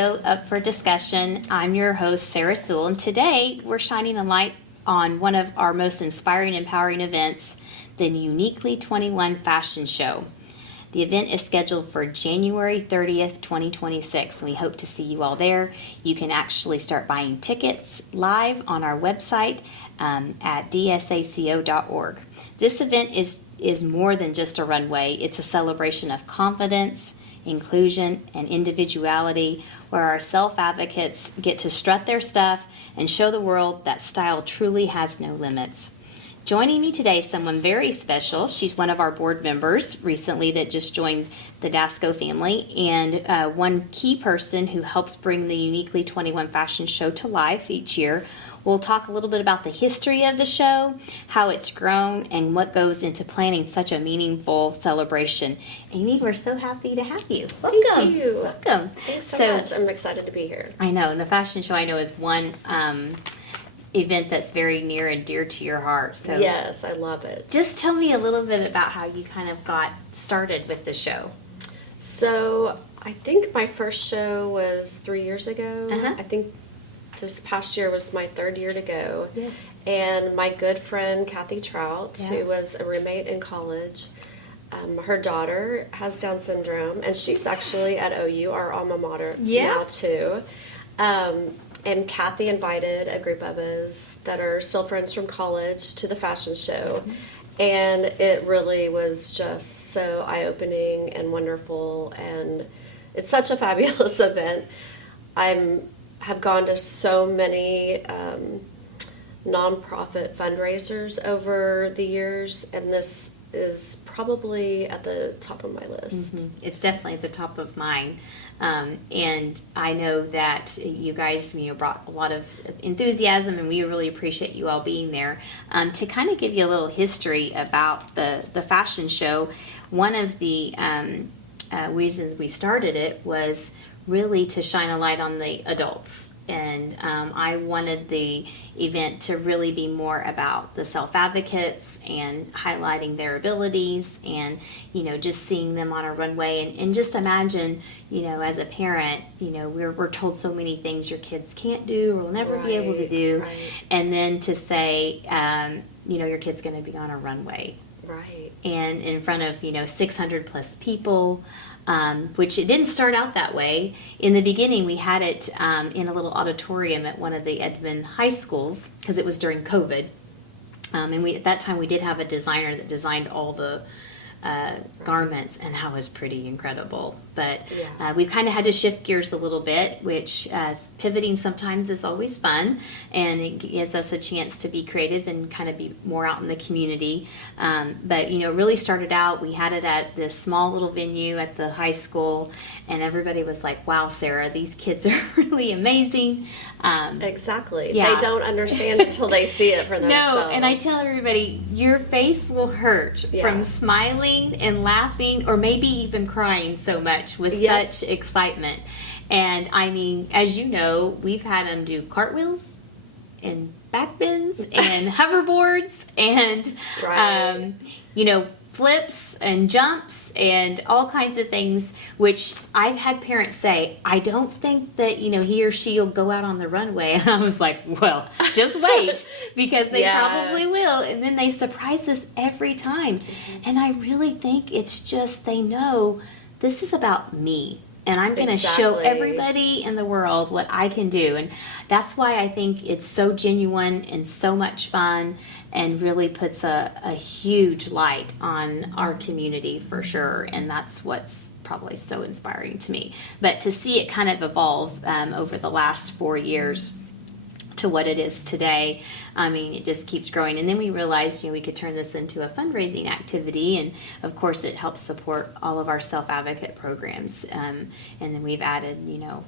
DSACO up for discussion. I'm your host, Sarah Sewell, and today we're shining a light on one of our most inspiring and empowering events, the Uniqu3ly Fashion Show. The event is scheduled for January 30th, 2026, and we hope to see you all there. You can actually start buying tickets live on our website at DSACO.org. This event is more than just a runway. It's a celebration of confidence, inclusion, and individuality, where our self-advocates get to strut their stuff and show the world that style truly has no limits. Joining me today is someone very special. She's one of our board members recently that just joined the DSACO family, and one key person who helps bring the Uniqu3ly Fashion Show to life each year. We'll talk a little bit about the history of the show, how it's grown, and what goes into planning such a meaningful celebration. Amy, we're so happy to have you. Welcome. Thank you. Welcome. Thanks so much. I'm excited to be here. I know, and the fashion show I know is one event that's very near and dear to your heart. So yes, I love it. Just tell me a little bit about how you kind of got started with the show. So I think my first show was 3 years ago. Uh-huh. I think this past year was my third year to go. Yes. And my good friend Kathy Trout, Yeah. who was a roommate in college, her daughter has Down syndrome, and she's actually at OU, our alma mater, now too. And Kathy invited a group of us that are still friends from college to the fashion show. Mm-hmm. And it really was just so eye-opening and wonderful. And it's such a fabulous event. Have gone to so many nonprofit fundraisers over the years, and this is probably at the top of my list. Mm-hmm. It's definitely at the top of mine. And I know that you guys brought a lot of enthusiasm, and we really appreciate you all being there. To kind of give you a little history about the fashion show, one of the reasons we started it was really to shine a light on the adults. And I wanted the event to really be more about the self-advocates and highlighting their abilities and, just seeing them on a runway. And just imagine, as a parent, we're told so many things your kids can't do or will never be able to do. Right. And then to say, your kid's going to be on a runway. Right. And in front of, 600 plus people. Which it didn't start out that way. In the beginning, we had it in a little auditorium at one of the Edmond high schools because it was during COVID. And at that time, we did have a designer that designed all the garments, and that was pretty incredible. But we kind of had to shift gears a little bit, which pivoting sometimes is always fun, and it gives us a chance to be creative and kind of be more out in the community. But it really started out, we had it at this small little venue at the high school, and everybody was like, wow, Sarah, these kids are really amazing. Exactly. Yeah. They don't understand until they see it for themselves. No, and I tell everybody, your face will hurt from smiling and laughing, or maybe even crying so much with such excitement. And I mean, as you know, we've had them do cartwheels and backbends and hoverboards and flips and jumps and all kinds of things, which I've had parents say, I don't think that, he or she will go out on the runway. And I was like, well, just wait, because they probably will. And then they surprise us every time. Mm-hmm. And I really think it's just, they know this is about me. And I'm going to show everybody in the world what I can do. And that's why I think it's so genuine and so much fun, and really puts a huge light on our community for sure. And that's what's probably so inspiring to me. But to see it kind of evolve over the last 4 years to what it is today, I mean, it just keeps growing. And then we realized, we could turn this into a fundraising activity, and of course it helps support all of our self-advocate programs. And then we've added,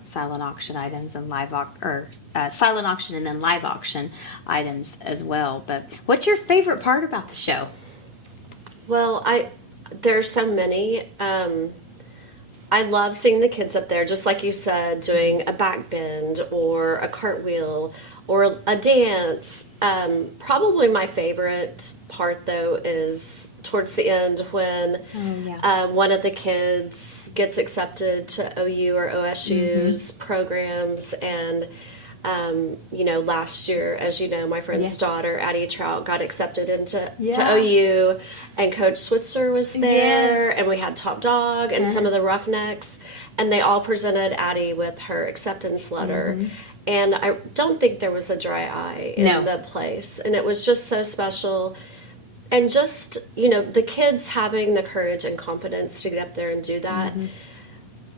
silent auction items and silent auction and then live auction items as well. But what's your favorite part about the show? Well, there's so many. I love seeing the kids up there, just like you said, doing a back bend or a cartwheel or a dance. Probably my favorite part, though, is towards the end when one of the kids gets accepted to OU or OSU's programs. And, last year, as you know, my friend's daughter, Addie Trout, got accepted to OU, and Coach Switzer was there, and we had Top Dog and some of the Roughnecks, and they all presented Addie with her acceptance letter. And I don't think there was a dry eye in the place. And it was just so special. And just, the kids having the courage and confidence to get up there and do that,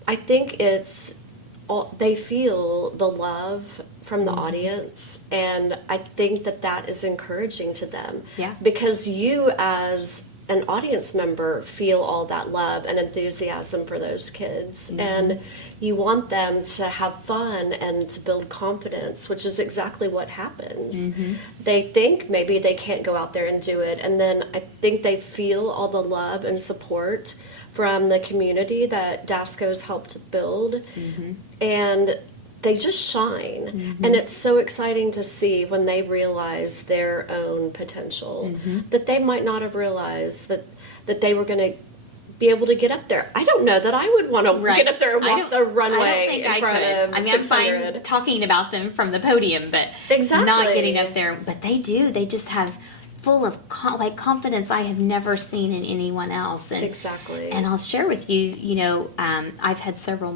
I think they feel the love from the audience. And I think that is encouraging to them. Yeah. Because you as an audience member feel all that love and enthusiasm for those kids. And you want them to have fun and to build confidence, which is exactly what happens. They think maybe they can't go out there and do it, and then I think they feel all the love and support from the community that DSACO's helped build, and they just shine. And it's so exciting to see when they realize their own potential that they might not have realized that they were going to be able to get up there. I don't know that I would want to get up there and walk the runway in front of 600. I'm fine talking about them from the podium, but not getting up there. But they do. They just have full of confidence I have never seen in anyone else. And, And I'll share with you, I've had several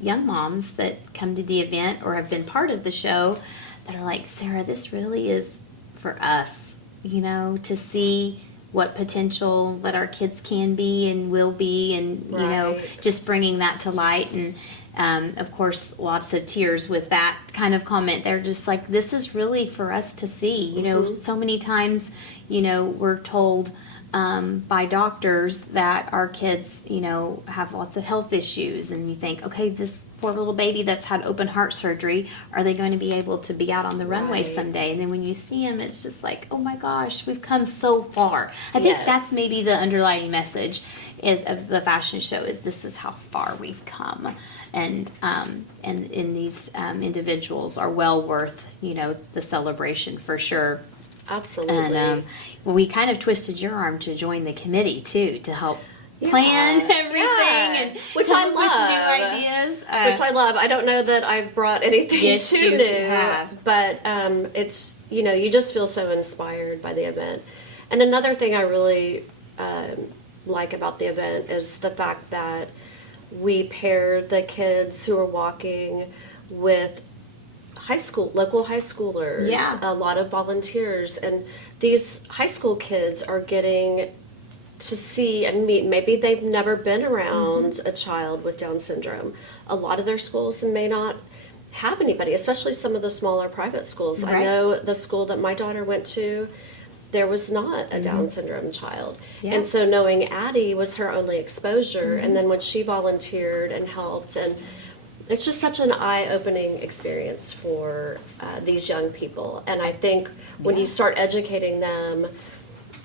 young moms that come to the event or have been part of the show that are like, Sarah, this really is for us, to see what potential that our kids can be and will be, and just bringing that to light. And of course, lots of tears with that kind of comment. They're just like, this is really for us to see. So many times, we're told by doctors that our kids, have lots of health issues, and you think, okay, this poor little baby that's had open heart surgery, are they going to be able to be out on the runway someday? And then when you see them, it's just like, oh my gosh, we've come so far. I think that's maybe the underlying message of the fashion show, is this is how far we've come. And these individuals are well worth, the celebration for sure. Absolutely. And we kind of twisted your arm to join the committee too, to help plan everything, and which come I up love. with new ideas. Which I love. I don't know that I've brought anything too new, but it's you just feel so inspired by the event. And another thing I really like about the event is the fact that we paired the kids who are walking with local high schoolers, a lot of volunteers, and these high school kids are getting to see and meet. Maybe they've never been around a child with Down syndrome. A lot of their schools may not have anybody, especially some of the smaller private schools. I know the school that my daughter went to, there was not a Down syndrome child. And so knowing Addie was her only exposure, and then when she volunteered and helped, and it's just such an eye-opening experience for these young people. And I think when you start educating them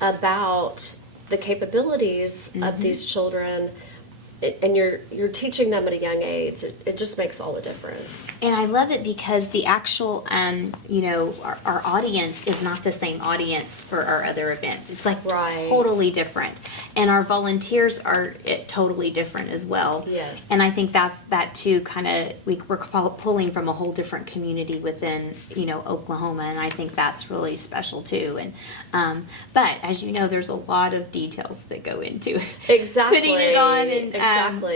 about the capabilities of these children, and you're teaching them at a young age, it just makes all the difference. And I love it because the actual, our audience is not the same audience for our other events. It's like totally different. And our volunteers are totally different as well. Yes. And I think that too kind of, we're pulling from a whole different community within, Oklahoma. And I think that's really special too. And, but as you know, there's a lot of details that go into putting it on, and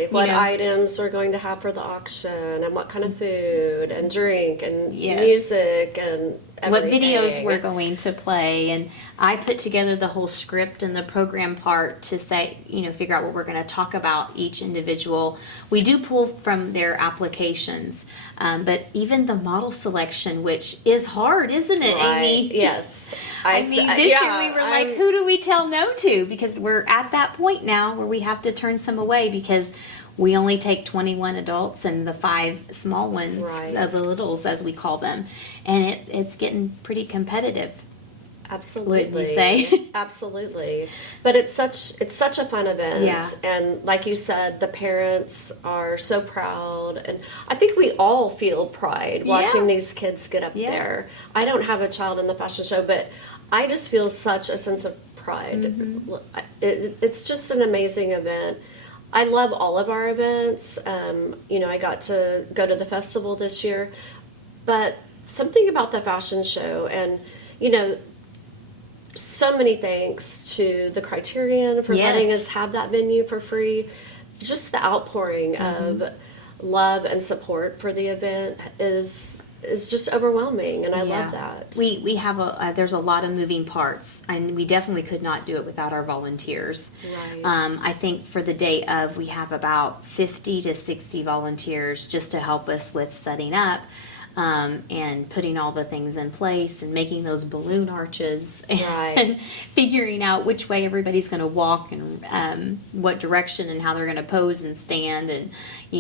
what items we're going to have for the auction, and what kind of food and drink and music and everything. What videos we're going to play. And I put together the whole script and the program part to say, figure out what we're going to talk about each individual. We do pull from their applications, but even the model selection, which is hard, isn't it, Amy? Yes. This year we were like, who do we tell no to? Because we're at that point now where we have to turn some away, because we only take 21 adults and the 5 small ones, the littles as we call them. And it's getting pretty competitive. Absolutely. Wouldn't you say? Absolutely. But it's such a fun event. And like you said, the parents are so proud. And I think we all feel pride watching these kids get up there. I don't have a child in the fashion show, but I just feel such a sense of pride. It's just an amazing event. I love all of our events. I got to go to the festival this year, but something about the fashion show, and so many thanks to the Criterion for letting us have that venue for free. Just the outpouring of love and support for the event is just overwhelming, and I love that. We have there's a lot of moving parts, and we definitely could not do it without our volunteers. Right. I think for the day of, we have about 50 to 60 volunteers just to help us with setting up. And putting all the things in place and making those balloon arches and figuring out which way everybody's going to walk and what direction and how they're going to pose and stand and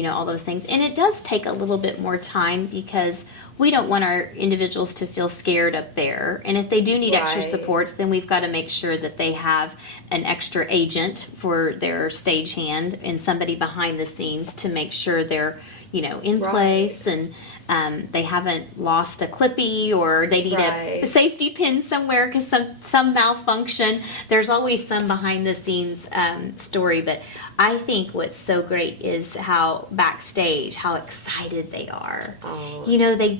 all those things. And it does take a little bit more time because we don't want our individuals to feel scared up there. And if they do need extra supports, then we've got to make sure that they have an extra agent for their stagehand and somebody behind the scenes to make sure they're in place and they haven't lost a clippy or they need a safety pin somewhere because some malfunction. There's always some behind the scenes story, but I think what's so great is how backstage, how excited they are. Oh.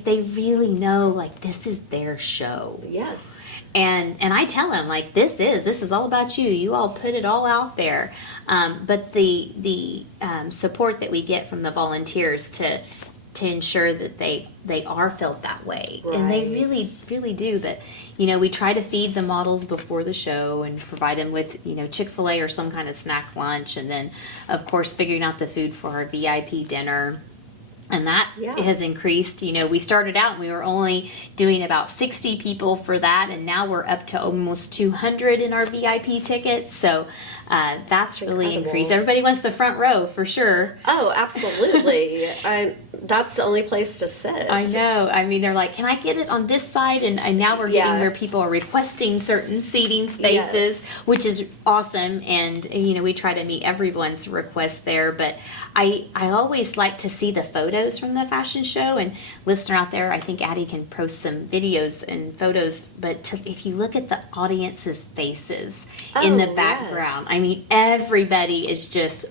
They really know, like, this is their show. Yes. And I tell them, like, this is all about you. You all put it all out there. But the support that we get from the volunteers to ensure that they are felt that way. And they really, really do. But, we try to feed the models before the show and provide them with, Chick-fil-A or some kind of snack lunch. And then, of course, figuring out the food for our VIP dinner. And that has increased. We started out and we were only doing about 60 people for that, and now we're up to almost 200 in our VIP tickets. So that's really increased. Everybody wants the front row for sure. Oh, absolutely. That's the only place to sit. I know. I mean, they're like, can I get it on this side? And now we're getting where people are requesting certain seating spaces, which is awesome. And, we try to meet everyone's request there. But I always like to see the photos from the fashion show. And listener out there, I think Addie can post some videos and photos. But if you look at the audience's faces in the background, I mean, everybody is just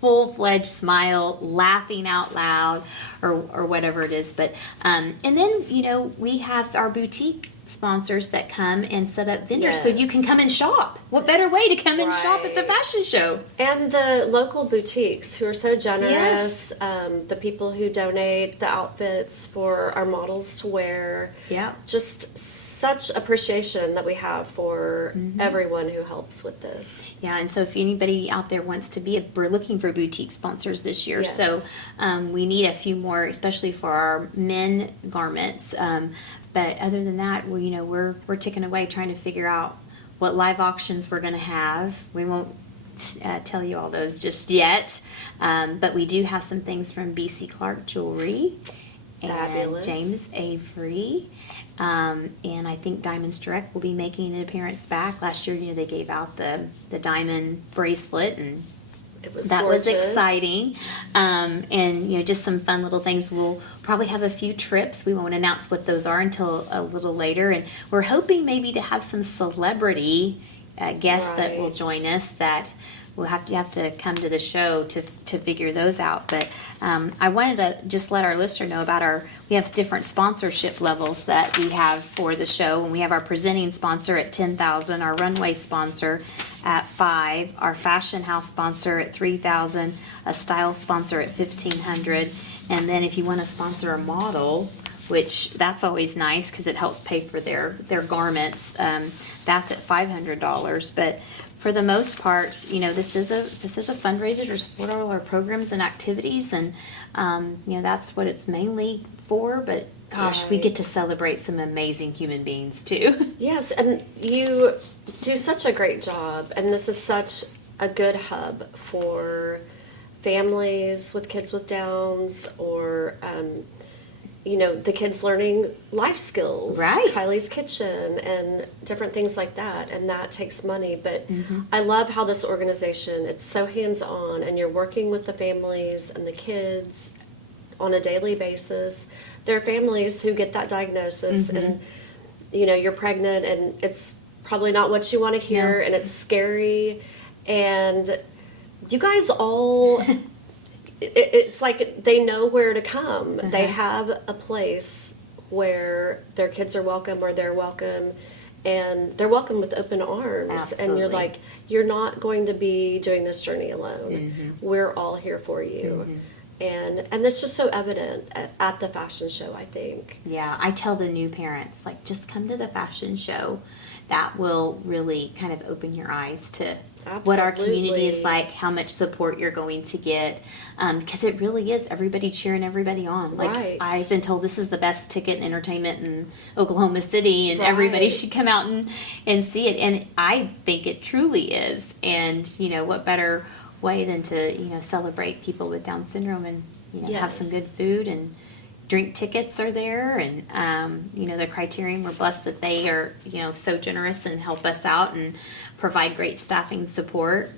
full-fledged smile, laughing out loud, or whatever it is. But and then we have our boutique sponsors that come and set up vendors so you can come and shop. What better way to come and shop at the fashion show? And the local boutiques who are so generous, the people who donate the outfits for our models to wear. Yeah. Just such appreciation that we have for everyone who helps with this. Yeah, and so if anybody out there wants to we're looking for boutique sponsors this year. Yes. So we need a few more, especially for our men garments. But other than that, we're ticking away trying to figure out what live auctions we're going to have. We won't tell you all those just yet, but we do have some things from BC Clark Jewelry and James Avery, and I think Diamonds Direct will be making an appearance back. Last year, they gave out the diamond bracelet, and that was exciting. And just some fun little things. We'll probably have a few trips. We won't announce what those are until a little later, and we're hoping maybe to have some celebrity guests that will join us that we'll have to come to the show to figure those out. But I wanted to just let our listener know about we have different sponsorship levels that we have for the show. And we have our presenting sponsor at $10,000, our runway sponsor at $5,000, our fashion house sponsor at $3,000, a style sponsor at $1,500. And then if you want to sponsor a model, which that's always nice because it helps pay for their garments, that's at $500. But for the most part, this is a fundraiser to support all our programs and activities, and that's what it's mainly for. But gosh, we get to celebrate some amazing human beings too. Yes, and you do such a great job, and this is such a good hub for families with kids with Downs, or the kids learning life skills, Kylie's Kitchen, and different things like that, and that takes money. But I love how this organization, it's so hands-on, and you're working with the families and the kids on a daily basis. There are families who get that diagnosis, and you're pregnant, and it's probably not what you want to hear, No. and it's scary. And you guys all, it's like they know where to come. They have a place where their kids are welcome, or they're welcome, and they're welcome with open arms. Absolutely. And you're like, you're not going to be doing this journey alone. We're all here for you. And it's just so evident at the fashion show, I think. Yeah, I tell the new parents, like, just come to the fashion show. That will really kind of open your eyes to what our community is Absolutely. like, how much support you're going to get. Because it really is everybody cheering everybody on. Like, Right. I've been told this is the best ticket and entertainment in Oklahoma City, and everybody Right. should come out and see it. And I think it truly is. And, you know, what better way than to, you know, celebrate people with Down syndrome and, you know, have some good Yes. food, and drink tickets are there. And, you know, the Criterion, we're blessed that they are, you know, so generous and help us out and provide great staffing support.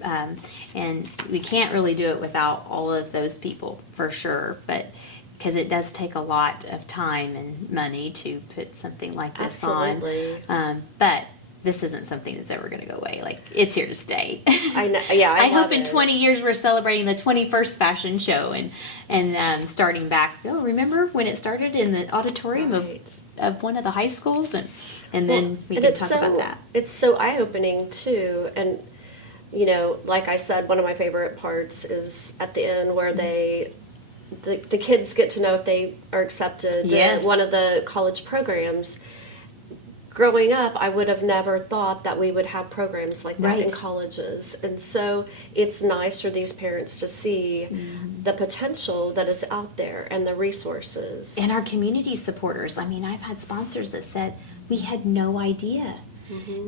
And we can't really do it without all of those people, for sure. But because it does take a lot of time and money to put something like this Absolutely. on. But this isn't something that's ever going to go away. Like, it's here to stay. I know. Yeah, I I hope love in it. 20 years we're celebrating the 21st fashion show and starting back. Oh, remember when it started in the auditorium Right. of one of the high schools, and then we and can it's talk so, about that. It's so eye-opening too. And you know, like I said, one of my favorite parts is at the end where the kids get to know if they are accepted Yes. in one of the college programs. Growing up, I would have never thought that we would have programs like that in Right. colleges. And so it's nice for these parents to see the potential that is out there and the resources. And our community supporters. I mean, I've had sponsors that said, we had no idea.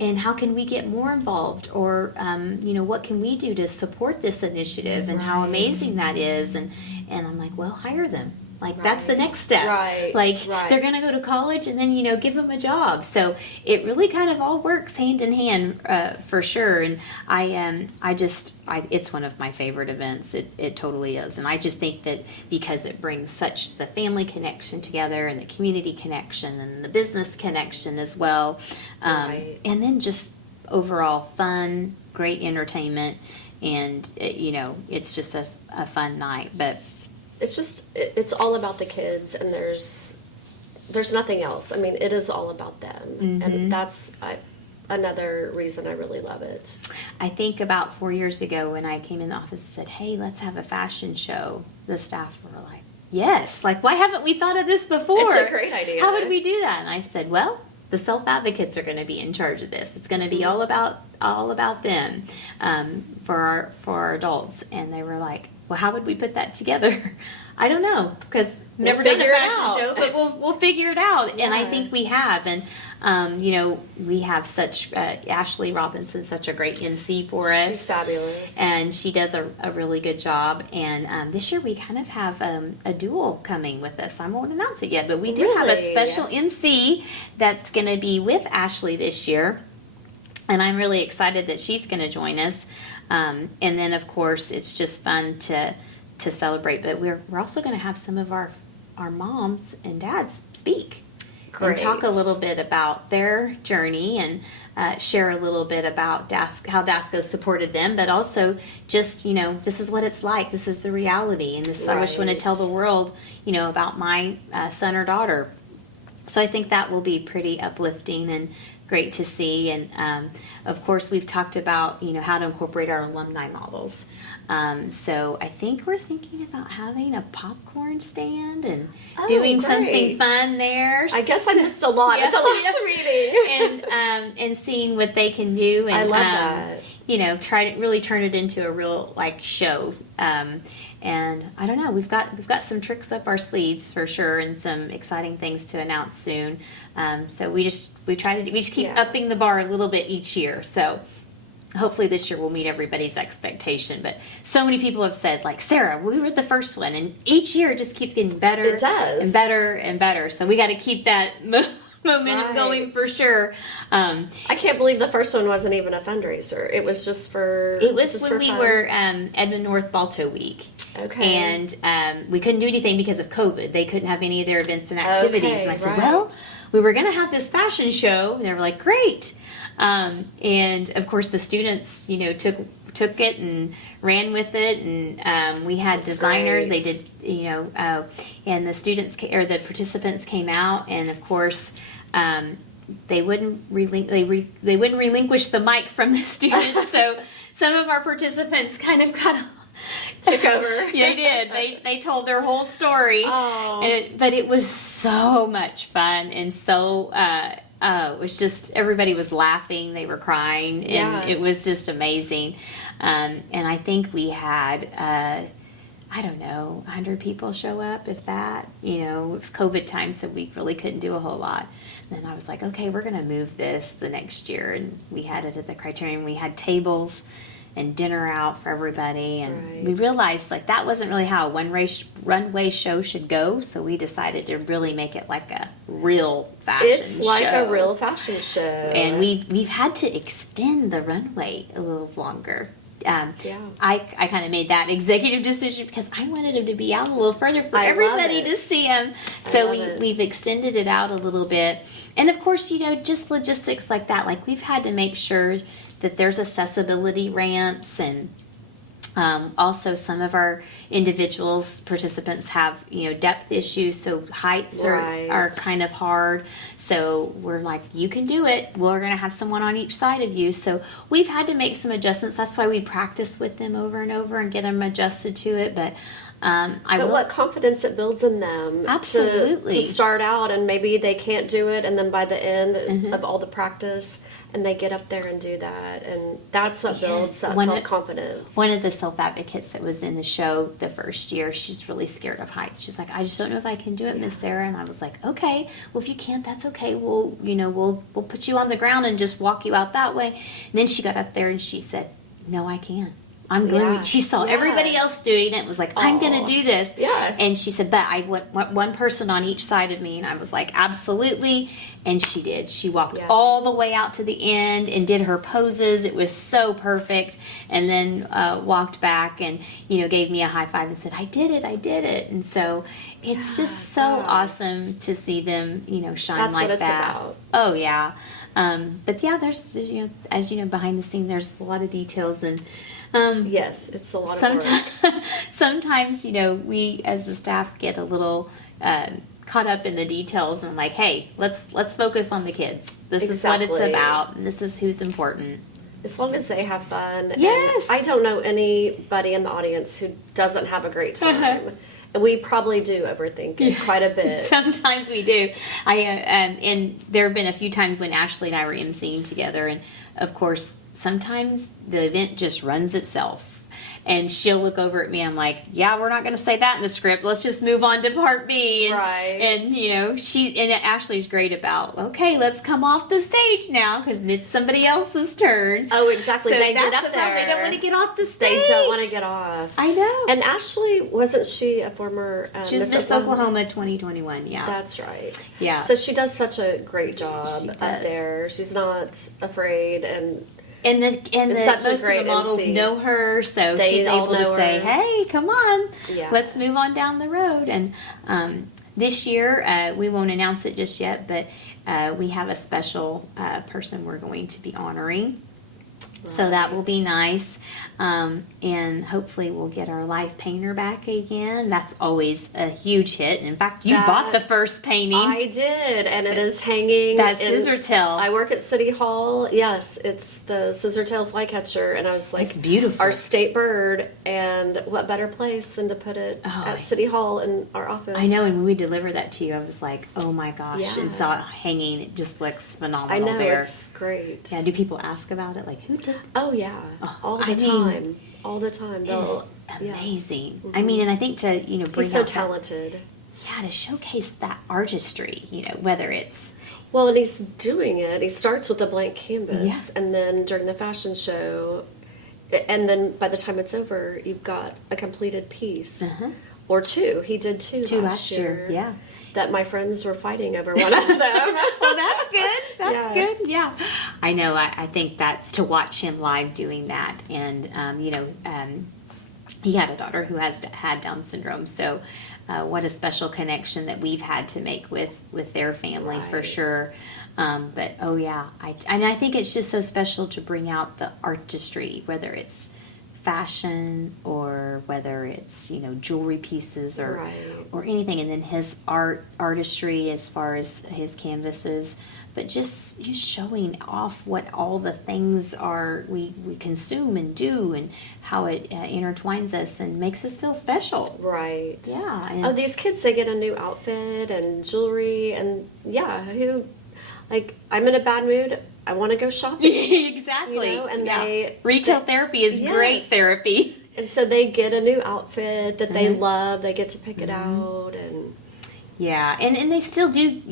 And how can we get more involved? Or, you know, what can we do to support this initiative, and how amazing that is? And I'm like, well, hire them. Like, that's the Right. next step. Right. Like, Right. they're going to go to college, and then, you know, give them a job. So it really kind of all works hand in hand, for sure. And it's one of my favorite events. It totally is. And I just think that because it brings such the family connection together, and the community connection, and the business connection as well. Right. And then just overall fun, great entertainment, and, you know, it's just a fun night. But It's just it's all about the kids, and there's nothing else. I mean, it is all about them, and that's another reason I really love it. I think about 4 years ago when I came in the office and said, hey, let's have a fashion show, the staff were like, yes, like, why haven't we thought of this before? It's a great idea. How would we do that? And I said, well, the self-advocates are going to be in charge of this. It's going to be all about them, for our adults. And they were like, well, how would we put that together? I don't know, because never done a figure it fashion out. show, but we'll figure it out. And I Yeah. think we have. And, you know, we have such, Ashley Robinson, such a great MC for us. She's fabulous. And she does a really good job. And this year we kind of have a duel coming with us. I won't announce it yet, but we do have a Really? special MC that's going to be with Ashley this year. And I'm really excited that she's going to join us. And then, of course, it's just fun to celebrate. But we're also going to have some of our moms and dads speak. And talk a Great. little bit about their journey, and share a little bit about how DSACO supported them, but also just, you know, this is what it's like. This is the reality. And this, I just want to Right. tell the world, you know, about my son or daughter. So I think that will be pretty uplifting and great to see. And of course, we've talked about, you know, how to incorporate our alumni models. So I think we're thinking about having a popcorn stand and Oh, doing something great. fun there. I guess I missed a lot at the last meeting. and seeing what they can do. And, I love that. You know, try to really turn it into a real like show. And I don't know, we've got some tricks up our sleeves for sure, and some exciting things to announce soon. So we just keep Yeah. upping the bar a little bit each year. So hopefully this year we'll meet everybody's expectation. But so many people have said, like, Sarah, we were the first one, and each year it just keeps getting better. It does. And better and better. So we got to keep that momentum Right. going for sure. I can't believe the first one wasn't even a fundraiser. It was just for. It was just when for we fun. were Edmond North Balto Week. Okay. And we couldn't do anything because of COVID. They couldn't have any of their events and activities. Okay, And I said, right. well, we were going to have this fashion show. And they were like, great. And of course, the students, took it and ran with it. And we had That's designers. great. They did, and the students or the participants came out. And of course, they wouldn't relinquish the mic from the students. So some of our participants kind of got Took over. Yeah, they did. They told their whole story. Oh. But it was so much fun, and so it was just everybody was laughing, they were crying, and Yeah. it was just amazing. And I think we had I don't know, 100 people show up, if that. It was COVID time, so we really couldn't do a whole lot. Then I was like, okay, we're going to move this the next year, and we had it at the Criterion. We had tables and dinner out for everybody, and Right. we realized that wasn't really how a runway show should go, so we decided to really make it like a real fashion show. It's like a real fashion show. And we've had to extend the runway a little longer. Yeah. I kind of made that executive decision because I wanted him to be out a little further for I love everybody it. to see him. I So love it. we've extended it out a little bit. And of course, just logistics like that. Like we've had to make sure that there's accessibility ramps, and also some of our participants have depth issues, so heights Right. are kind of hard. So we're like, you can do it. We're going to have someone on each side of you. So we've had to make some adjustments. That's why we practice with them over and over and get them adjusted to it. But But what confidence it builds in them Absolutely. to start out, and maybe they can't do it, and then by the end Mm-hmm. of all the practice, and they get up there and do that, and that's what builds Yes. that One of- self-confidence. One of the self-advocates that was in the show the first year, she's really scared of heights. She's like, I just don't know if I can do it, Miss Sarah. And I was like, okay, well, if you can't, that's okay. We'll put you on the ground and just walk you out that way. And then she got up there and she said, no, I can't. I'm going. Yeah. She saw Yeah. everybody else doing it. Was like, I'm going Aw. to do this. Yeah. And she said, but I want one person on each side of me. And I was like, absolutely. And she did. She walked Yeah. all the way out to the end and did her poses. It was so perfect. And then walked back and gave me a high five and said, I did it. And so it's just so yeah. awesome to see them shine That's like what it's that. about. Oh yeah. But yeah, there's as behind the scenes, there's a lot of details, and Yes, it's a lot of sometimes work. sometimes we as the staff get a little caught up in the details, and I'm like, hey, let's focus on the kids. This is what it's Exactly. about, and this is who's important. As long as they have fun. and Yes. I don't know anybody in the audience who doesn't have a great time. And we probably do overthink it quite a bit. Sometimes we do. And there have been a few times when Ashley and I were emceeing together, and of course, sometimes the event just runs itself. And she'll look over at me. I'm like, yeah, we're not going to say that in the script. Let's just move on to part B. And, Right. And Ashley's great about, okay, let's come off the stage now because it's somebody else's turn. Oh, exactly. So They that's get up the problem. there. They don't want to get off the stage. They don't want to get off. I know. And Ashley, wasn't she a former She was Miss Oklahoma 2021. Yeah. That's right. Yeah. So she does such a great job She up does. there. She's not afraid, and And such a most of great the models MC. know her, so They she's all able to know say, her. "Hey, come on, Yeah. let's move on down the road." And this year, we won't announce it just yet, but we have a special person we're going to be honoring. So that will be nice, and hopefully we'll get our live painter back again. That's always a huge hit. And in fact, you That- bought the first painting. I did, and it is hanging. That in- scissor tail. I work at City Hall. Yes, it's the scissor tail flycatcher, and I was like, It's beautiful. Our state bird, and what better place than to put it Oh, at City Hall in our office? I know, and when we delivered that to you, I was like, "Oh my gosh!" Yeah. And saw it hanging. It just looks phenomenal. I know there. it's great. Yeah, do people ask about it? Like, who did Oh yeah, all the I mean, time, all the time. It's They'll- yeah. amazing. I mean, and I think to bring He's so out that- talented. yeah, to showcase that artistry. Whether it's Well, and he's doing it. He starts with a blank canvas, and then during the fashion show, and then by the time it's over, you've got a completed piece or two. He did two two last year. Yeah, that my friends were fighting over one of them. Well, that's good. That's Yeah. good. Yeah. I know. I think that's to watch him live doing that. And, he had a daughter who had Down syndrome. So what a special connection that we've had to make with their family for Right. sure. But, oh, yeah. I think it's just so special to bring out the artistry, whether it's fashion or whether it's jewelry pieces or Right. or anything, and then his artistry as far as his canvases, but just showing off what all the things are we consume and do, and how it intertwines us and makes us feel special. Right. Yeah. And Oh, these kids, they get a new outfit and jewelry, and I'm in a bad mood. I want to go shopping. exactly. And yeah. Retail therapy is great Yes. therapy. And so they get a new outfit that they love. They get to pick it out, and Yeah, and they still do,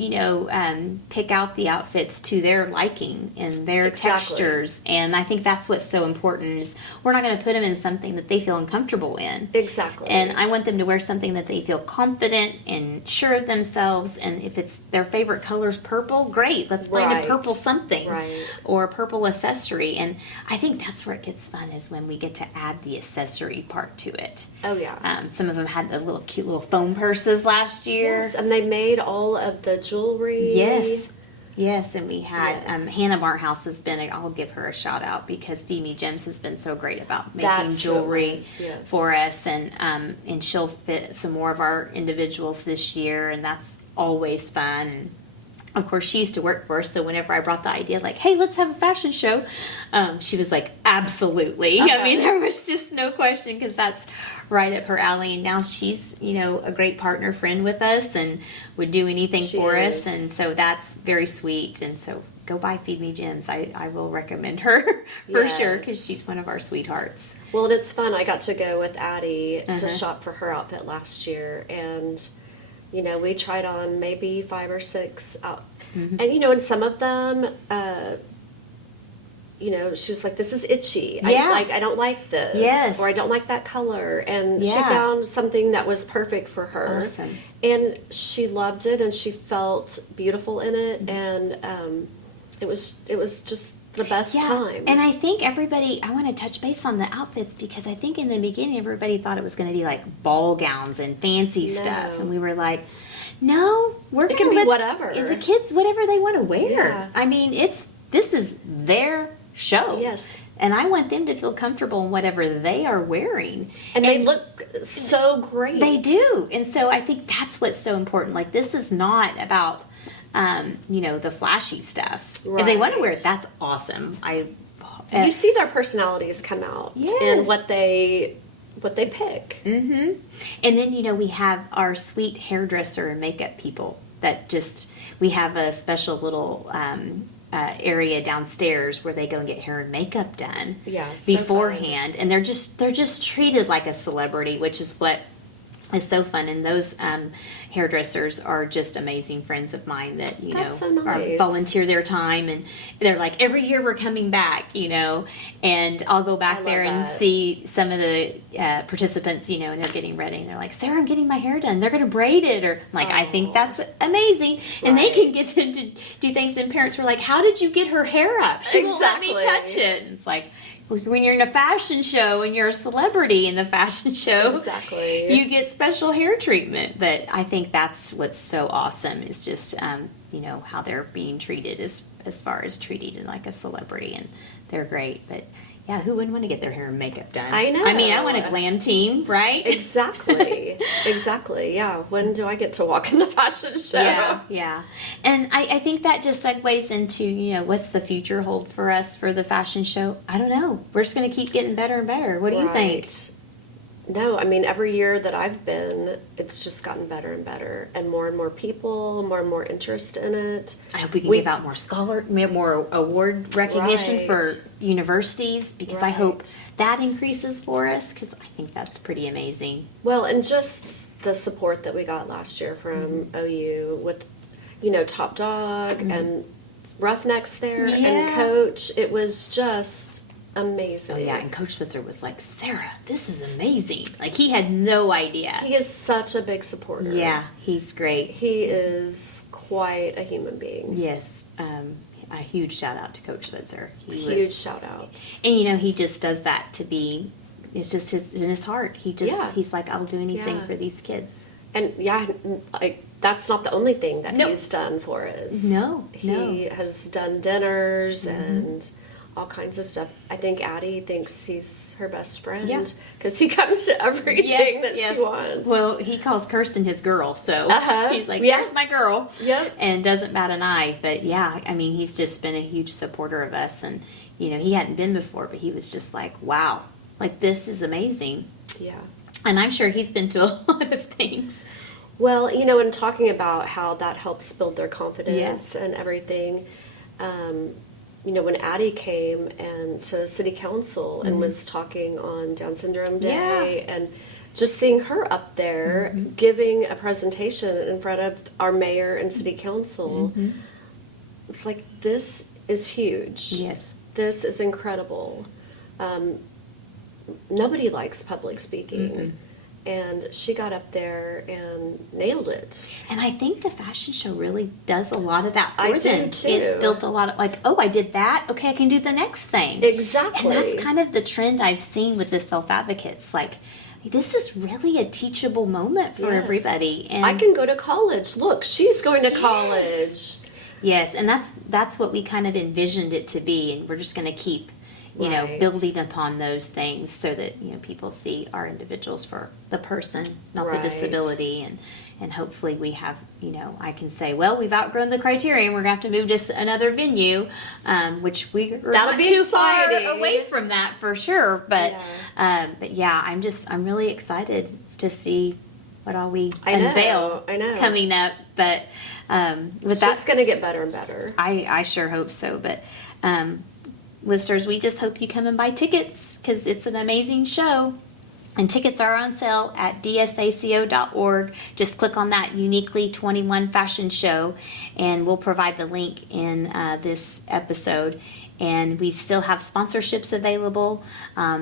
pick out the outfits to their liking and their Exactly. textures. And I think that's what's so important is we're not going to put them in something that they feel uncomfortable in. exactly. And I want them to wear something that they feel confident and sure of themselves. And if it's their favorite color's purple, great. Let's find Right. a purple something Right. or a purple accessory. And I think that's where it gets fun is when we get to add the accessory part to it. Oh yeah. Some of them had the little cute little foam purses last year. Yes, and they made all of the jewelry. Yes, and we had Yes. Hannah Barthouse has been. I'll give her a shout out because Feed Me Gems has been so great about making That's who it jewelry was, yes. for us, and she'll fit some more of our individuals this year, and that's always fun. And of course, she used to work for us, so whenever I brought the idea, like, hey, let's have a fashion show, she was like, absolutely. I mean, there was just no question because that's right up her alley. And now she's, a great partner friend with us and would do anything She for is. us. And so that's very sweet. And so go buy Feed Me Gems. I will recommend her for sure because Yes. she's one of our sweethearts. Well, and it's fun. I got to go with Addie Uh-huh. to shop for her outfit last year, and we tried on maybe 5 or 6 out, Mm-hmm. and and some of them, she was like, "This is itchy. Yeah. I don't like this, Yes. or I don't like that color," and she Yeah. found something that was perfect for her. Awesome. And she loved it, and she felt beautiful in Mm-hmm. it, and it was just the best time. And I think I want to touch base on the outfits because I think in the beginning everybody thought it was going to be like ball gowns and fancy stuff. And we were like, no, we're It going to can be let whatever. the kids, whatever they want to wear. Yeah. I mean, this is their show. Yes. And I want them to feel comfortable in whatever they are wearing. And they look so great. They do. And so I think that's what's so important. Like, this is not about, the flashy stuff. If they want to wear it, that's awesome. You see their personalities come out Yes. in what they pick. Mm-hmm. And then, we have our sweet hairdresser and makeup people that we have a special little area downstairs where they go and get hair and makeup done Yeah, so beforehand. And they're just treated like a celebrity, which is what is so fun. And those hairdressers are just amazing friends of mine that That's so are nice. volunteer their time, and they're like, every year we're coming back, and I'll go back I there love and that. see some of the participants, and they're getting ready, and they're like, Sarah, I'm getting my hair done. They're going to braid it, or I'm like, I think that's amazing. And they can Right. get them to do things, and parents were like, how did you get her hair up? She won't let me Exactly. touch it. And it's like, when you're in a fashion show and you're a celebrity in the fashion show, Exactly. you get special hair treatment. But I think that's what's so awesome is just how they're being treated as far as treated like a celebrity, and they're great. But yeah, who wouldn't want to get their hair and makeup done? I know. I mean, I want a glam team, right? Exactly. Exactly. Yeah. When do I get to walk in the fashion show? Yeah. And I think that just segues into, what's the future hold for us for the fashion show? I don't know. We're just going to keep getting better and better. What do you think? Right. No, I mean, every year that I've been, it's just gotten better and more people, more and more interest in it. I hope we can We've- give out more award recognition Right. for universities because I hope Right. that increases for us because I think that's pretty amazing. Well, and just the support that we got last year from OU with, Top Dog and Roughnecks there Yeah. and Coach. It was just amazing. Oh yeah, and Coach Switzer was like, Sarah, this is amazing. Like, he had no idea. He is such a big supporter. Yeah, he's great. He is quite a human being. Yes, a huge shout out to Coach Switzer. Huge shout out. And he just does that to be. It's just in his heart. He's like, I'll do anything for these kids. And that's not the only thing that he's done for us. He has done dinners and all kinds of stuff. I think Addie thinks he's her best friend because he comes to everything that she wants. Well, he calls Kirsten his girl, so he's like, there's my girl. Yep. And doesn't bat an eye. But yeah, I mean, he's just been a huge supporter of us. And, he hadn't been before, but he was just like, wow, like, this is amazing. Yeah. And I'm sure he's been to a lot of things. Well, and talking about how that helps build their confidence and everything, when Addie came and to City Council and was talking on Down Syndrome Day and just seeing her up there giving a presentation in front of our mayor and City Council, it's like, this is huge. Yes. This is incredible. Nobody likes public speaking. And she got up there and nailed it. And I think the fashion show really does a lot of that for them. Do too. It's built a lot of, like, oh, I did that. Okay, I can do the next thing. Exactly. And that's kind of the trend I've seen with the self-advocates. Like, this is really a teachable moment for everybody. And I can go to college. Look, she's going to college. Yes, and that's what we kind of envisioned it to be. And we're just going to keep building upon those things so that, people see our individuals for the person, not the disability. And hopefully we have, I can say, well, we've outgrown the criteria and we're going to have to move to another venue, which we're not too far away from that for sure. But I'm really excited to see what all we unveil coming up. But with that, it's going to get better and better. I sure hope so. But listeners, we just hope you come and buy tickets because it's an amazing show. And tickets are on sale at DSACO.org. Just click on that Uniqu3ly fashion show, and we'll provide the link in this episode. And we still have sponsorships available.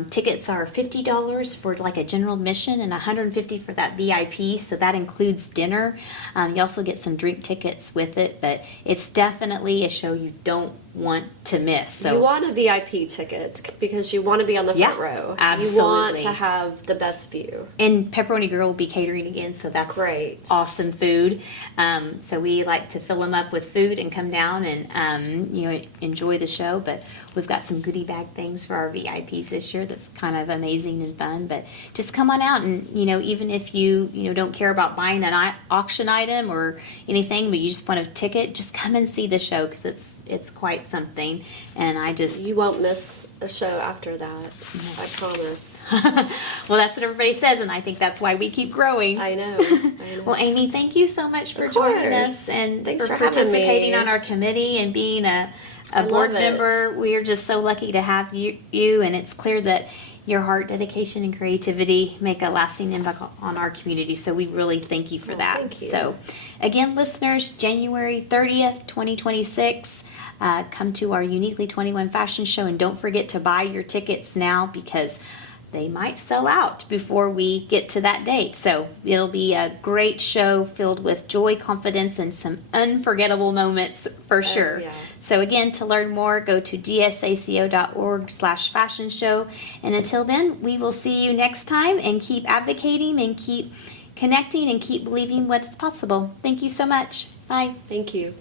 Tickets are $50 for like a general admission and $150 for that VIP. So that includes dinner. You also get some drink tickets with it, but it's definitely a show you don't want to miss. So you want a VIP ticket because you want to be on the front row. Absolutely. You want to have the best view. And Pepperoni Girl will be catering again, so that's great. Awesome food. So we like to fill them up with food and come down and enjoy the show. But we've got some goodie bag things for our VIPs this year that's kind of amazing and fun. But just come on out and even if you don't care about buying an auction item or anything, but you just want a ticket, just come and see the show because it's quite something. And you won't miss a show after that. I promise. Well, that's what everybody says, and I think that's why we keep growing. I know. Well, Amy, thank you so much for joining us and Thanks for participating on our committee and being a board member. We're just so lucky to have you, and it's clear that your heart, dedication, and creativity make a lasting impact on our community. So we really thank you for that. Thank you. So, again, listeners, January 30th, 2026. Come to our Uniqu3ly fashion show, and don't forget to buy your tickets now because they might sell out before we get to that date. So it'll be a great show filled with joy, confidence, and some unforgettable moments for sure. Yeah. So again, to learn more, go to dsaco.org/fashion show. And until then, we will see you next time, and keep advocating and keep connecting and keep believing what's possible. Thank you so much. Bye. Thank you.